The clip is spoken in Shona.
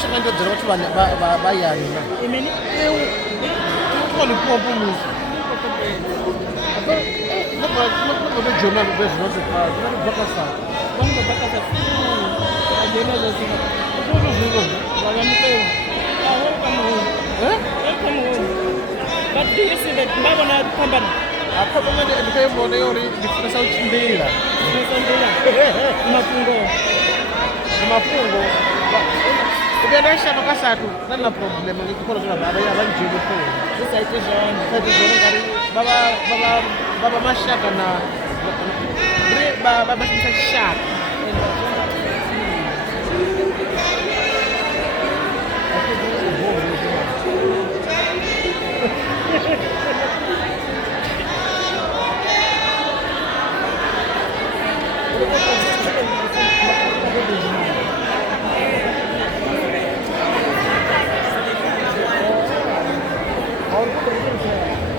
chingando dzera kuti vanhu vayani Imeni? koni pompo musi nobe jona bezvinozi bhakasa Vamos botar casa. Agenda assim. Vamos welcome home. Welcome home. But do you see that Babana company? apa pamene ndikaimona yori ndifunisa kuchimbira Mapungo. mapungo ukaendashama kasatu nana problem ngikukhola kuti avanjeli phela Zisaite zvawani. saiti zvona ngari baba mashaka na baba basisa shaka